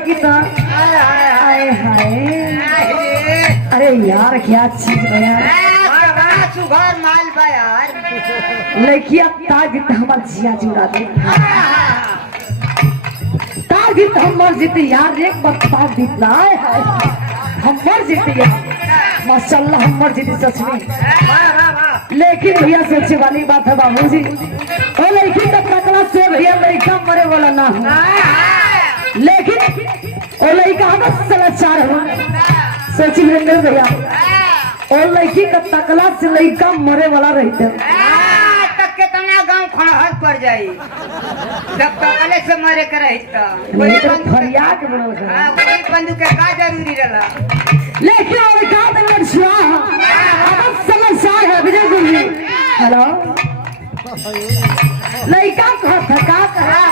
लड़की था। हाय हाय, अरे यार क्या चीज है यार, सुघर माल बा यार। लड़किया तागित हमार जिया जुड़ा दे, तागित हमर जीते यार, एक बार तागित ना हमर जीते यार, माशाल्लाह हमर जीते सच में। लेकिन भैया सोचे वाली बात है बाबूजी, और लड़की तक टकला से भैया लड़का मरे वाला ना हो, लेकिन और लड़का हमें समाचार हो सोची वीरेंद्र भैया, और लड़की का टकला से लड़का मरे वाला रहते तक कितना गांव खड़हर पड़ जाई जब टकले से मरे के रहता। फरियाद बंदूक के का जरूरी रहा, लेकिन और का दलर छुआ अब समझदार है विजय गुरु। हेलो लड़का कहा था का कहा